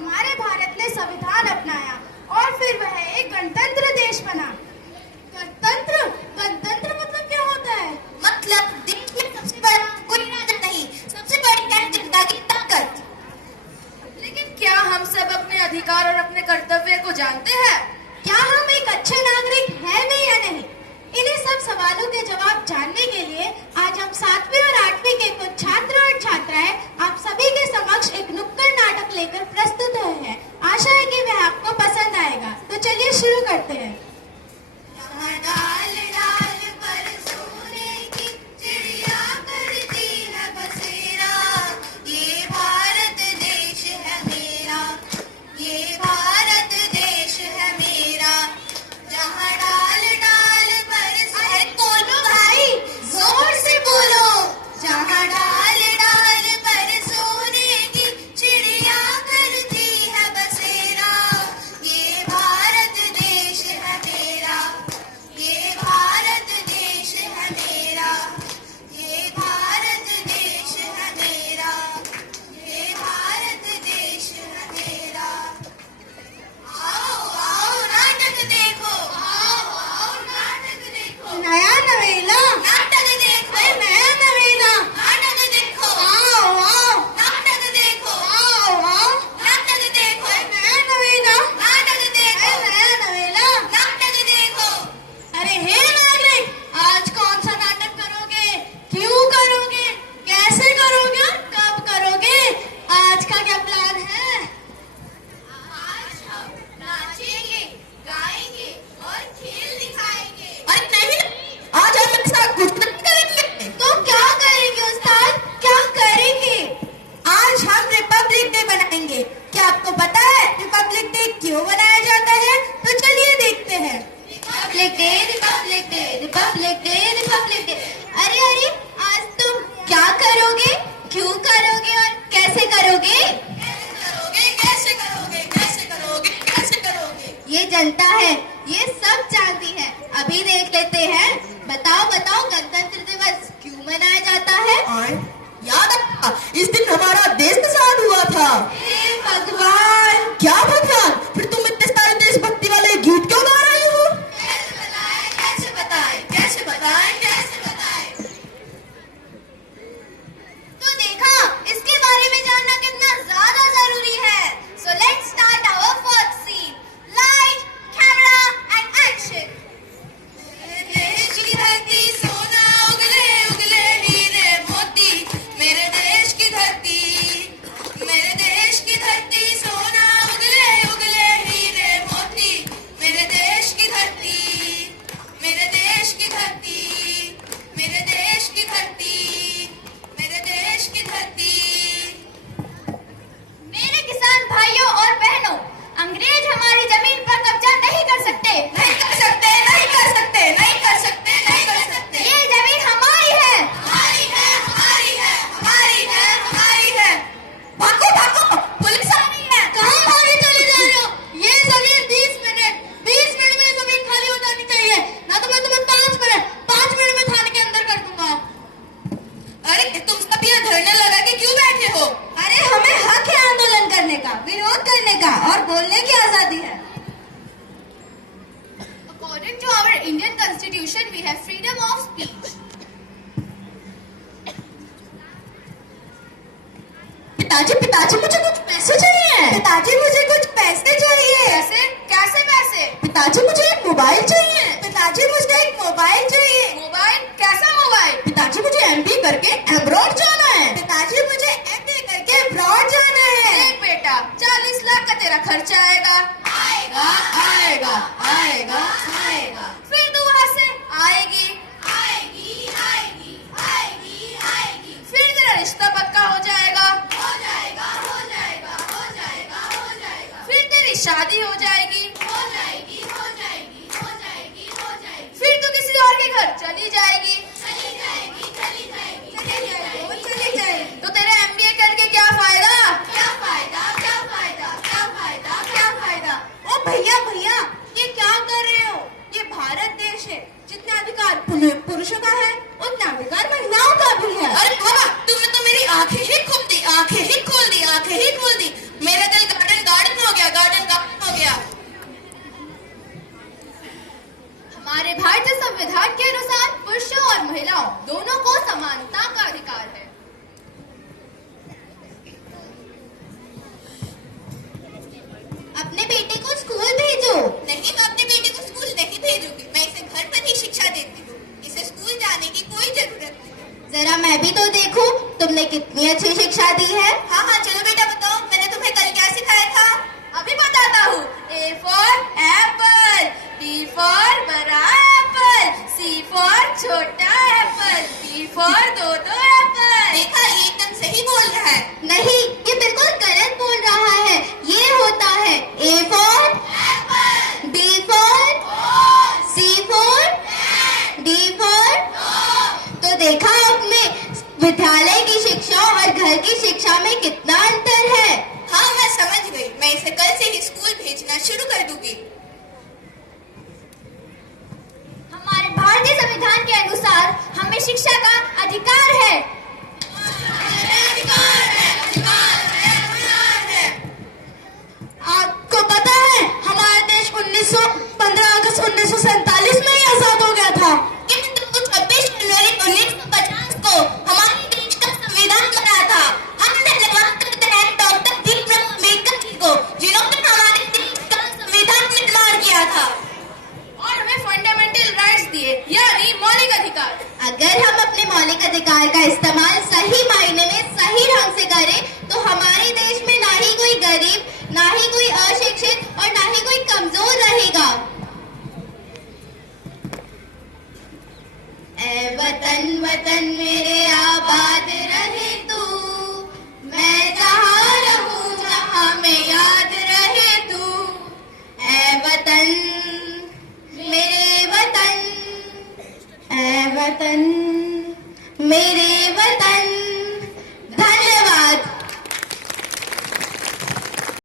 हमारे भारत ने संविधान अपनाया और फिर वह एक गणतंत्र देश बना। गणतंत्र गणतंत्र मतलब क्या होता है? मतलब देश में सबसे बड़ा कोई राजा नहीं, सबसे बड़ी है जनता की ताकत। लेकिन क्या हम सब अपने अधिकार और अपने कर्तव्य को जानते हैं? क्या हम एक अच्छे नागरिक हैं भी या नहीं? इन्हीं सब सवालों के जवाब जानने के लिए आज हम 7वीं और 8वीं के कुछ छात्र और छात्राएं आप सभी के समक्ष एक नुक्कड़ नाटक लेकर प्रस्तुत हुए हैं। आशा है कि वह आपको पसंद आएगा। तो चलिए शुरू करते हैं। डाल डाल पर सोने की चिड़िया करती है बसेरा, ये भारत देश है मेरा, ये भारत देश है मेरा। जहाँ डाल डाल पर अरे बोलो भाई, जोर से बोलो। जहाँ डाल डाल पर सोने की चिड़िया करती है बसेरा, ये भारत देश है मेरा, ये भारत देश है मेरा, ये भारत देश है मेरा, ये भारत देश है मेरा। आओ आओ नाटक देखो, आओ आओ नाटक देखो, नया नवेला नाटक देखो, नया नवेला नाटक देखो, आओ आओ नाटक देखो, आओ आओ नाटक देखो, नया नवेला नाटक देखो, नया नवेला। नाटक देखो। अरे हे नागरिक, आज कौन सा नाटक करोगे? क्यों करोगे? कैसे करोगे? और कब करोगे? आज का क्या प्लान है? आज हम नाचेंगे, गाएंगे और खेल दिखाएंगे। अरे नहीं, आज हम एक साथ कुछ नहीं करेंगे। तो क्या करेंगे उस्ताद? क्या करेंगे? आज हम रिपब्लिक डे मनाएंगे। क्या आपको पता है रिपब्लिक डे क्यों मनाया जाता है? तो चलिए देखते हैं। Republic day, Republic day, Republic day, Republic day. अरे अरे, आज तुम क्या करोगे? क्यों करोगे और कैसे करोगे? कैसे करोगे, कैसे करोगे, कैसे करोगे? ये जनता है, ये सब जानती है। अभी देख लेते हैं। बताओ बताओ, गणतंत्र दिवस क्यों मनाया जाता है? और याद है इस दिन हमारा देश आजाद हुआ था। हे भगवान! क्या भगवान, फिर तुम इतने सारे देशभक्ति वाले गीत क्यों गा रही हो? कैसे बताएं, कैसे बताएं, कैसे बताएं? तो देखा, इसके बारे में जानना कितना ज्यादा जरूरी है। So let's start our first scene. Light, camera and action. देश की धरती सोना उगले उगले हीरे मोती, मेरे देश की धरती, मेरे देश की धरती सोना उगले उगले हीरे मोती, मेरे देश की धरती, मेरे देश की धरती, मेरे देश की धरती, मेरे देश की धरती। मेरे किसान भाइयों और बहनों, अंग्रेज हमारी जमीन पर कब्जा नहीं कर सकते। नहीं कर सकते, नहीं कर सकते, नहीं कर सकते, नहीं कर सकते। ये जमीन हमारी है। हमारी है, हमारी है, हमारी है, हमारी है। भागो भागो, पुलिस आ रही है। कहाँ भागे चले जा रहे हो? ये जमीन 20 मिनट में जमीन खाली हो जानी चाहिए, ना तो मैं तुम्हें 5 मिनट में थाने के अंदर कर दूंगा। अरे तुम सब यहाँ धरने लगा के क्यों बैठे हो? अरे हमें हक है आंदोलन करने का, विरोध करने का और बोलने की आजादी है। According to our Indian Constitution, we have freedom of speech. पिताजी, पिताजी मुझे कुछ पैसे चाहिए। पिताजी मुझे कुछ पैसे चाहिए। कैसे? कैसे पैसे? पिताजी मुझे एक मोबाइल चाहिए। पिताजी मुझे एक मोबाइल चाहिए। मोबाइल? कैसा मोबाइल? पिताजी मुझे एमबी करके अब्रॉड जाना है। पिताजी मुझे एमबी करके अब्रॉड जाना है। देख बेटा, 40 लाख का तेरा खर्चा आएगा। आएगा, आएगा, आएगा, आएगा। फिर तू वहाँ से आएगी, आएगी, आएगी, आएगी, आएगी। फिर तेरा रिश्ता पक्का हो जाएगा, हो जाएगा, हो जाएगा, हो जाएगा, हो जाएगा। फिर तेरी शादी हो जाएगी, हो जाएगी, हो जाएगी, हो जाएगी, हो जाएगी। फिर तू किसी और के घर चली जाएगी। चली जाएगी, चली जाएगी, चली जाएगी, वो चली जाएगी। तो तेरे एमबीए करके क्या फायदा? क्या फायदा, क्या फायदा, क्या फायदा, क्या फायदा? ओ भैया भैया, ये क्या कर रहे हो? ये भारत देश है, जितने अधिकार पुरुषों का है उतना अधिकार महिलाओं का भी है। अरे बाबा, तुमने तो मेरी आंखें ही खोल दी, आंखें ही खोल दी, आंखें ही खोल दी। मेरे दिल गार्डन गा हो गया, गार्डन गार्डन हो गया। हमारे भारतीय संविधान के अनुसार पुरुषों और महिलाओं दोनों को समानता का अधिकार है। अपने बेटे को स्कूल भेजो। नहीं, मैं अपने बेटे को स्कूल नहीं भेजूंगी। मैं इसे घर पर ही शिक्षा देती हूँ। इसे स्कूल जाने की कोई जरूरत नहीं। जरा मैं भी तो देखूं, तुमने कितनी अच्छी शिक्षा दी है। हाँ हाँ, चलो बेटा बताओ, मैंने तुम्हें कल क्या सिखाया था? अभी बताता हूँ। A for apple, B for बड़ा एप्पल, C for छोटा एप्पल, D for दो एप्पल। देखा, ये एकदम सही बोल रहा है। नहीं, ये बिल्कुल गलत बोल रहा है। ये होता है A for Apple, B for C for D for। तो देखा आपने, विद्यालय की शिक्षा और घर की शिक्षा में कितना अंतर है। हाँ, मैं समझ गई। मैं इसे कल से ही स्कूल भेजना शुरू कर दूंगी। हमारे भारतीय संविधान के अनुसार हमें शिक्षा का अधिकार है। आपको पता है, हमारा देश 15 अगस्त 1947 में ही आजाद हो गया था। किंतु 26 जनवरी 1950 को हमारे देश का संविधान बना था। हम धन्यवाद करते हैं डॉक्टर भीमराव अम्बेडकर जी को, जिन्होंने हमारे देश का संविधान निर्माण किया था और हमें फंडामेंटल राइट्स दिए, यानी मौलिक अधिकार। अगर हम अपने मौलिक अधिकार का इस्तेमाल सही मायने में सही ढंग से करें, तो हमारे देश में ना ही कोई गरीब, ना ही कोई अशिक्षित और ना ही कोई कमजोर रहेगा। ऐ वतन वतन मेरे आबाद रहे तू, मैं जहाँ रहूं जहाँ में याद रहे तू। ऐ वतन मेरे वतन, ऐ वतन मेरे